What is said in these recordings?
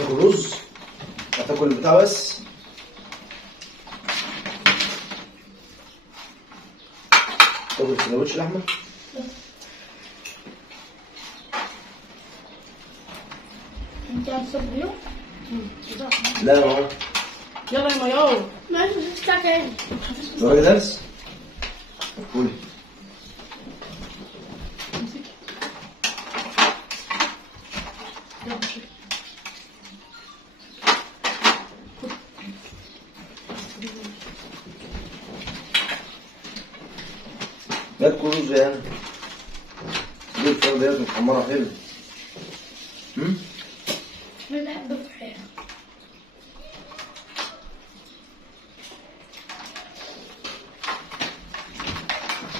هتاكل رز؟ هتاكل البتاع بس؟ تاكل سندوتش لحمة؟ انت هتصب اليوم؟ لا ما هو يلا يا مياو. ماشي مش بتاع تاني. وراك درس؟ قولي. لا تكون رز يعني. دي الفرن ديت متحمرة حلو. انا بحب الفراخ.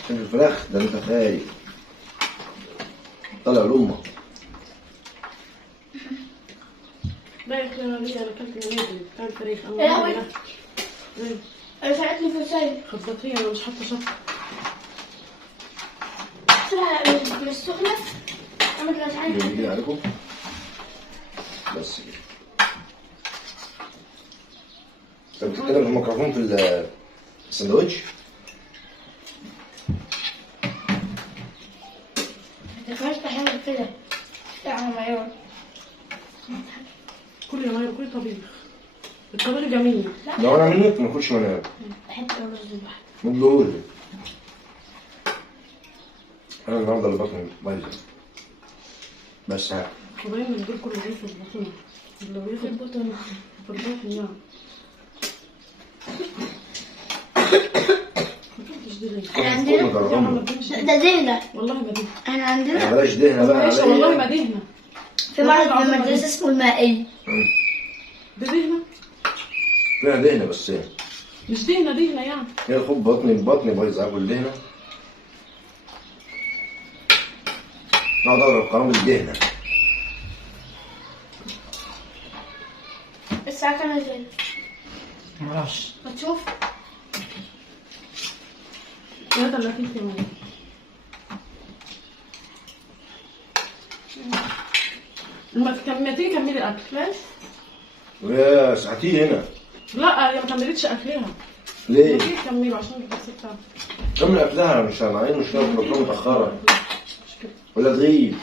عشان الفراخ ده انت خايف. طلع لأمك. لا يا اخي انا ليه انا اكلت منادي بتاع الفريخ. يا لهوي. انا ساعدتني في السايب. خبطتيه انا مش حاطه شطه. مش سخنة. انا مش عارفة. يجي عليكم. بس كده. انت بتتكلم في الميكروفون في السندوتش؟ متفرش حاجة كده. بتاع مايور. كل يا مايا كل طبيخ. الطبيخ جميل. لو انا منك ما اكلش وانا بحب الرز لوحده. مبلول. انا النهارده اللي بطني بايظه. بس ها. وباين من دول كله بياخد في البطن. اللي بياخد البطن. في البطن يعني. احنا عندنا ده دهنة. والله ما دهنة. احنا عندنا بلاش دهنه بقى. ماشي والله ما دهنة. في مرض في المدرسة اسمه المائية. ده دهنة؟ فيها دهنه بس هي. مش دهنة دهنة يعني. هي خد بطني بايظه اكل دهنه. اقعد اضرب قرام الدهنه. الساعة كام ازاي؟ معرفش. هتشوف؟ 33 كمان. ما تيجي كملي الاكل. ماشي. ويا ساعتين هنا. لا هي ما كملتش اكلها. ليه؟ ما تيجي كملي عشان البس بتاعتك. كمل اكلها مش معايا مشكله في البطنه متاخره. مش كده. ولا تغيب.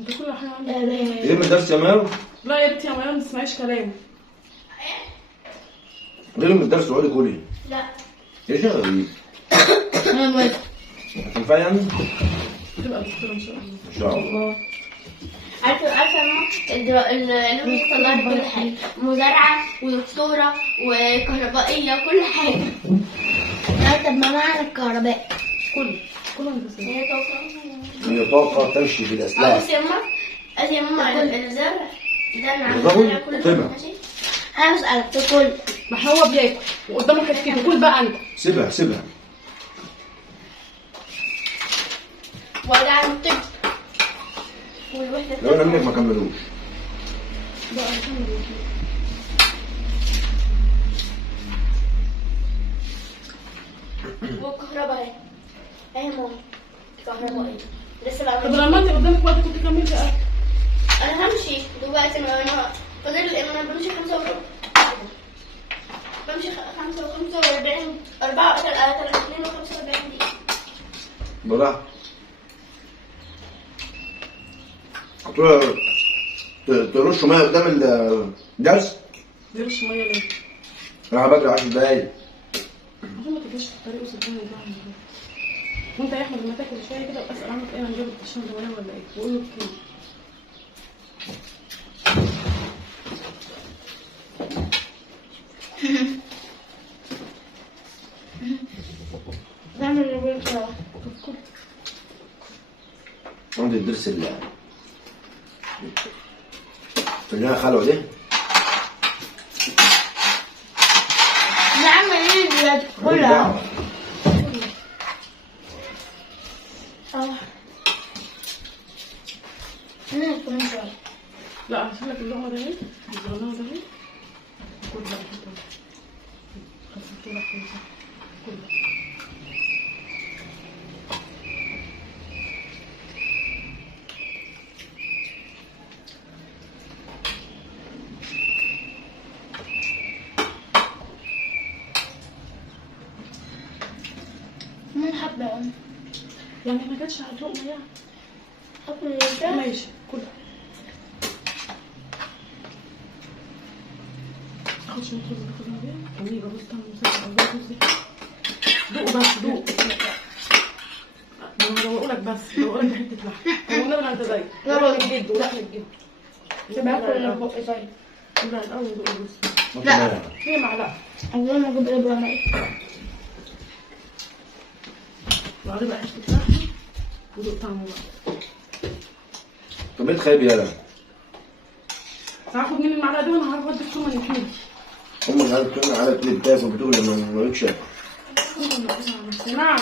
انت كل حاجه عندك. ايه من الدرس يا ماو؟ لا يا بنتي يا مريم ما تسمعيش كلامه. غير من الدرس وقعدي كلي. لا. ايش يا غريب؟ انا موافق. هتنفع يعني؟ تبقى دكتوره ان شاء الله. ان شاء الله. عارفة يا ماما العلوم طلعت كل حاجة، مزارعة ودكتورة وكهربائية كل حاجة. لا طب ما معنى الكهرباء؟ كل هندسه. هي طاقة. هي طاقه تمشي في الاسلاك. بس يا ماما الزرع ده انا بالظبط. عاملة كل طبعا. ماشي. انا بسألك تاكل. ما هو بياكل وقدامه حتتين كل بقى انت. سيبها. وارجع الطب. والوحدة لو انا منك ما كملوش. بقى كمل. والكهرباء اهي ماما كهربائية لسه بقى. طب لما انت قدامك وقت كنت كملت اكل. انا همشي دلوقتي. انا فاضل انا بمشي 5 وربع. بمشي 5 و45 4 2 و45 دقيقة. براحتك. هتروح ترشوا ميه قدام الدرس؟ بيرش ميه ليه؟ راح بدري 10 دقايق. عشان ما تجيش في الطريق وصدقني ده. وانت يا احمد لما تاكل شويه كده واسال عنك ايه هنجيب الطشام ده ولا ايه؟ وقول له كده. نعمل البيت كده. عندي الدرس اللي انا خلوه ده. نعمل ايه دلوقتي كلها؟ لا هشيل لك اللقمه ده اهي. الزرناء ده اهي. كل بقى خففت لك كل. يعني ما جاتش على اللقمه يعني. اكل ده. ماشي كلها. تاخد شويه رز تاخدها بيها جميله. بص طعم مسكر او رز. دوق بس دوق. انا بدوقلك بس بدوقلك حته لحمه. هو نبغى انت زي لحم الجد ولحم الجد. باكل من بقي طيب. لا الاول دوق بس. لا. هي معلقه. اول ما اجيب ابره ميه. وبعدين بقى حته لحمه ودوق طعمه بقى. طب انت خايب يالا. هاخد مني المعلقه دي وانا هاخد الثوم الاثنين. هم اللي عارف على كل بتاكل بتقول لما ما لقيتش اكل. نعم.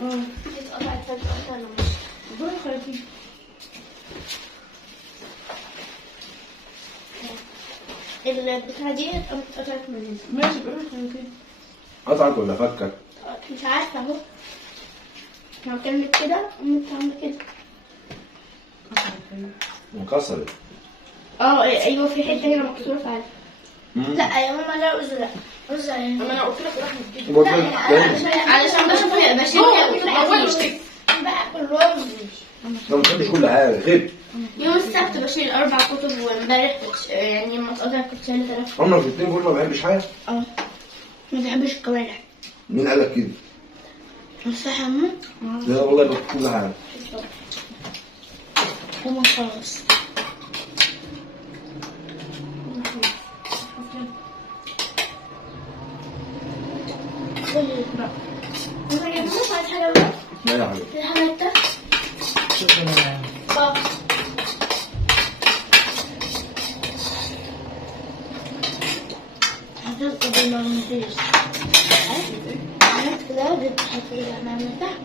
اتقطعت فجأة انا دول خايفين. البتاعة دي اتقطعت مني. ماشي بقى خايفين. قطعت ولا فكت؟ مش عارفة اهو. لو كانت كده قمت عاملة كده. انكسرت. ايوه في حتة هنا مكسورة فعلا. لا يا ماما لا رز لا. رز يعني. اما انا قلت لك لحمه الجد. لا علشان بشوف بشيل باكل رز. ما بتحبش كل حاجه خيب. يوم السبت بشيل 4 كتب وامبارح يعني لما اتقطع كنت شايله 3. عمرك الاثنين دول ما بحبش حاجه؟ ما بحبش الكوارع. مين قال لك كده؟ صح يا ماما؟ لا والله باكل كل حاجه. ماما خلاص. لا ماما يا ماما عايز حاجة بقى؟ لا يا حبيبي. الحاجة انت؟ بابا. هتلقى بالمغناطيس. عملت كده وديت تحط اللحمة من تحت.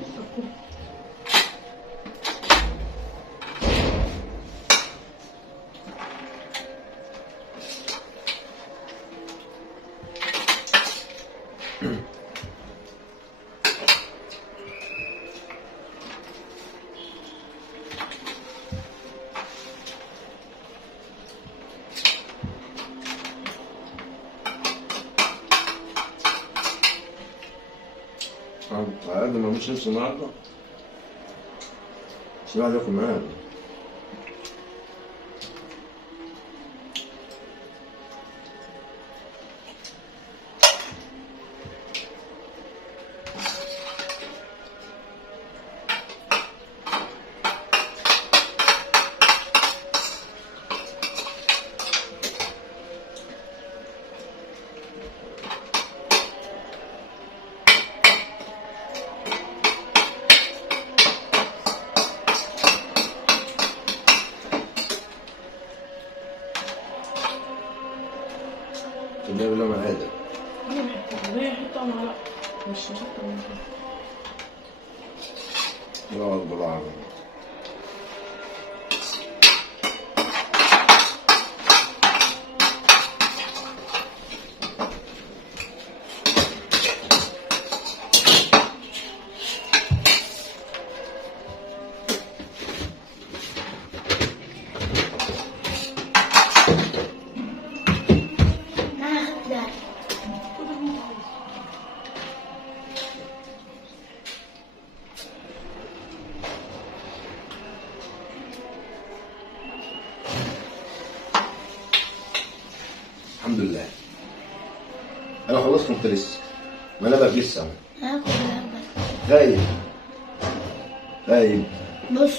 على قد ما مش نفسي النهارده بس الواحد ياكل معاه. اللي بالله ما هذا. انا بحبها هي حته معلقه مش اكتر من كده. الله اكبر العظيم. الحمد لله. انا خلصت انت لسه. ما انا بقى لسه. هاكل غايب. غايب. بص